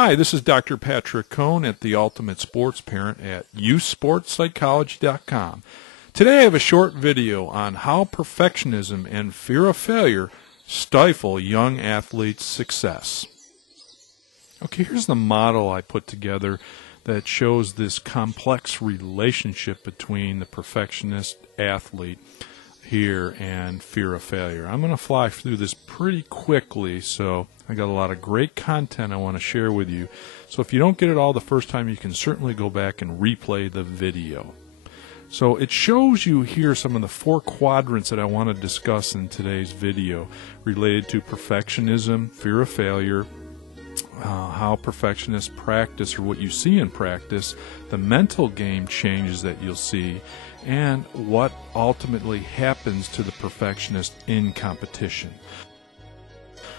Hi, this is Dr. Patrick Cohn at the Ultimate Sports Parent at youthsportspsychology.com. Today I have a short video on how perfectionism and fear of failure stifle young athletes' success. Okay, here's the model I put together that shows this complex relationship between the perfectionist athlete here and fear of failure. I'm going to fly through this pretty quickly, so I got a lot of great content I want to share with you. So if you don't get it all the first time, you can certainly go back and replay the video. So it shows you here some of the four quadrants that I want to discuss in today's video related to perfectionism, fear of failure, how perfectionists practice or what you see in practice, the mental game changes that you'll see, and what ultimately happens to the perfectionist in competition.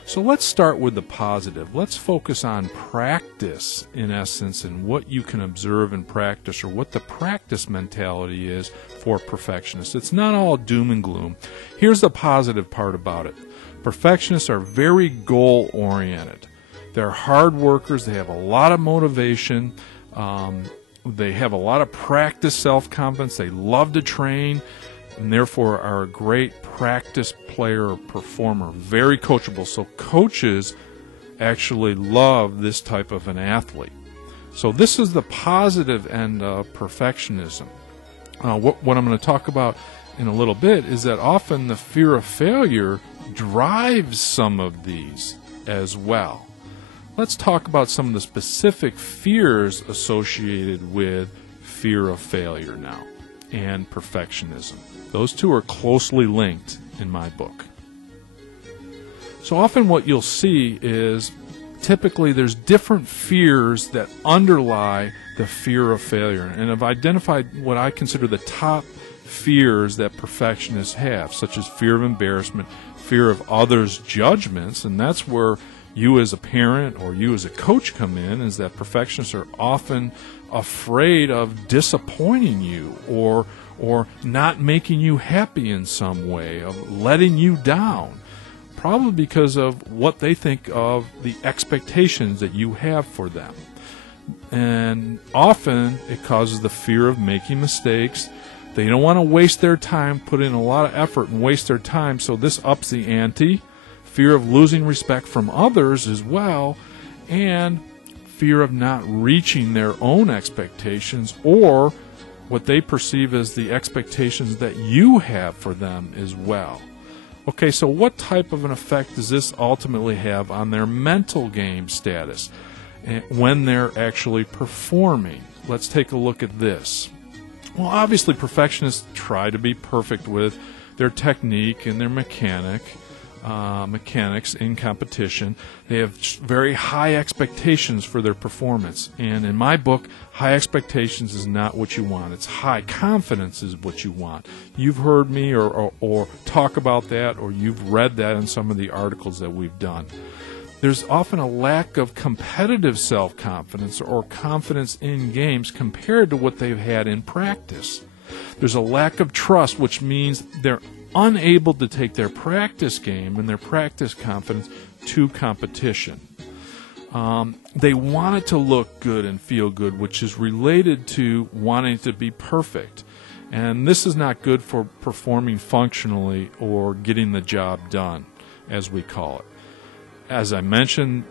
So let's start with the positive. Let's focus on practice, in essence, and what you can observe in practice, or what the practice mentality is for perfectionists. It's not all doom and gloom. Here's the positive part about it. Perfectionists are very goal-oriented. They're hard workers. They have a lot of motivation. They have a lot of practice self-confidence. They love to train, and therefore are a great practice player or performer, very coachable. So coaches actually love this type of an athlete. So this is the positive end of perfectionism. What I'm going to talk about in a little bit is that often the fear of failure drives some of these as well. Let's talk about some of the specific fears associated with fear of failure now and perfectionism. Those two are closely linked in my book. So often what you'll see is typically there's different fears that underlie the fear of failure. And I've identified what I consider the top fears that perfectionists have, such as fear of embarrassment, fear of others' judgments, and that's where you as a parent or you as a coach come in, is that perfectionists are often afraid of disappointing you or not making you happy in some way, of letting you down, probably because of what they think of the expectations that you have for them. And often it causes the fear of making mistakes. They don't want to waste their time, put in a lot of effort and waste their time, so this ups the ante. Fear of losing respect from others as well, and fear of not reaching their own expectations or what they perceive as the expectations that you have for them as well. Okay, so what type of an effect does this ultimately have on their mental game status when they're actually performing? Let's take a look at this. Well, obviously perfectionists try to be perfect with their technique and their mechanics in competition. They have very high expectations for their performance, and in my book, high expectations is not what you want. It's high confidence is what you want. You've heard me or talk about that, or you've read that in some of the articles that we've done. There's often a lack of competitive self-confidence or confidence in games compared to what they've had in practice. There's a lack of trust, which means they're unable to take their practice game and their practice confidence to competition. They want it to look good and feel good, which is related to wanting to be perfect. And this is not good for performing functionally or getting the job done, as we call it. As I mentioned,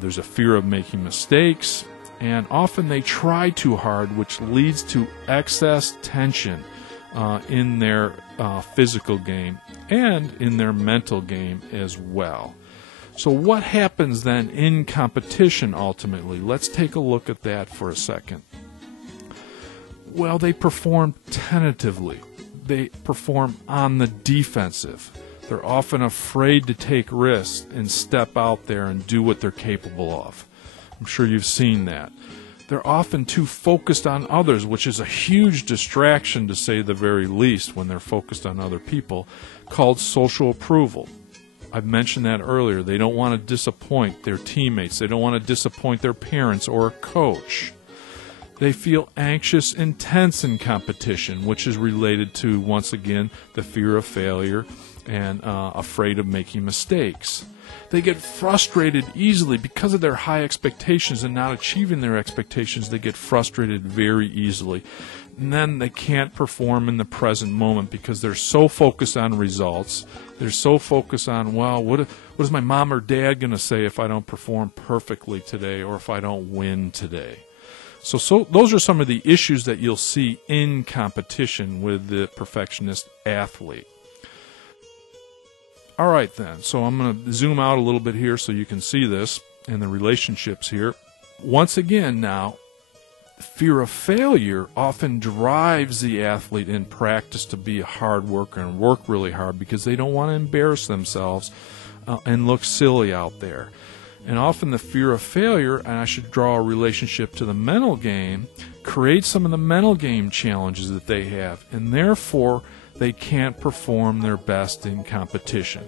there's a fear of making mistakes, and often they try too hard, which leads to excess tension in their physical game and in their mental game as well. So what happens then in competition ultimately? Let's take a look at that for a second. Well, they perform tentatively. They perform on the defensive. They're often afraid to take risks and step out there and do what they're capable of. I'm sure you've seen that. They're often too focused on others, which is a huge distraction, to say the very least, when they're focused on other people, called social approval. I've mentioned that earlier. They don't want to disappoint their teammates. They don't want to disappoint their parents or a coach. They feel anxious and tense in competition, which is related to, once again, the fear of failure and afraid of making mistakes. They get frustrated easily because of their high expectations and not achieving their expectations. They get frustrated very easily. And then they can't perform in the present moment because they're so focused on results. They're so focused on, well, what is my mom or dad going to say if I don't perform perfectly today or if I don't win today? So those are some of the issues that you'll see in competition with the perfectionist athlete. All right, then. So I'm going to zoom out a little bit here so you can see this and the relationships here. Once again now, fear of failure often drives the athlete in practice to be a hard worker and work really hard because they don't want to embarrass themselves and look silly out there. And often the fear of failure, and I should draw a relationship to the mental game, creates some of the mental game challenges that they have, and therefore they can't perform their best in competition.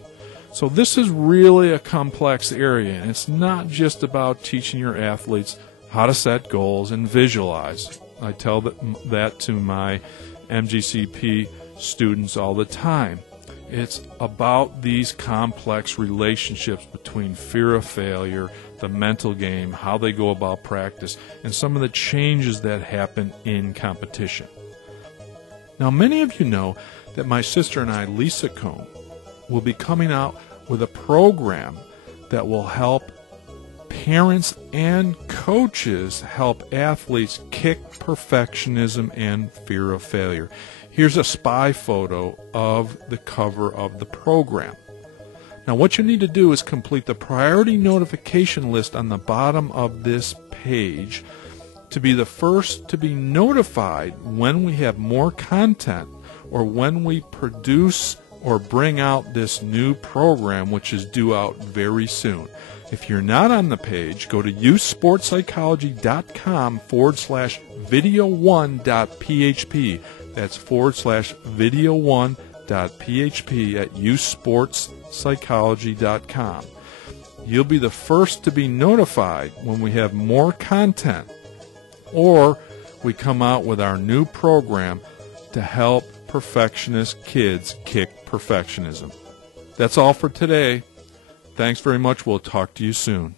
So this is really a complex area, and it's not just about teaching your athletes how to set goals and visualize. I tell that to my MGCP students all the time. It's about these complex relationships between fear of failure, the mental game, how they go about practice, and some of the changes that happen in competition. Now, many of you know that my sister and I, Lisa Cohn, will be coming out with a program that will help parents and coaches help athletes kick perfectionism and fear of failure. Here's a spy photo of the cover of the program. Now what you need to do is complete the priority notification list on the bottom of this page to be the first to be notified when we have more content or when we produce or bring out this new program, which is due out very soon. If you're not on the page, go to usesportspsychology.com/video1.php. That's /video1.php at usesportspsychology.com. You'll be the first to be notified when we have more content or we come out with our new program to help perfectionist kids kick perfectionism. That's all for today. Thanks very much. We'll talk to you soon.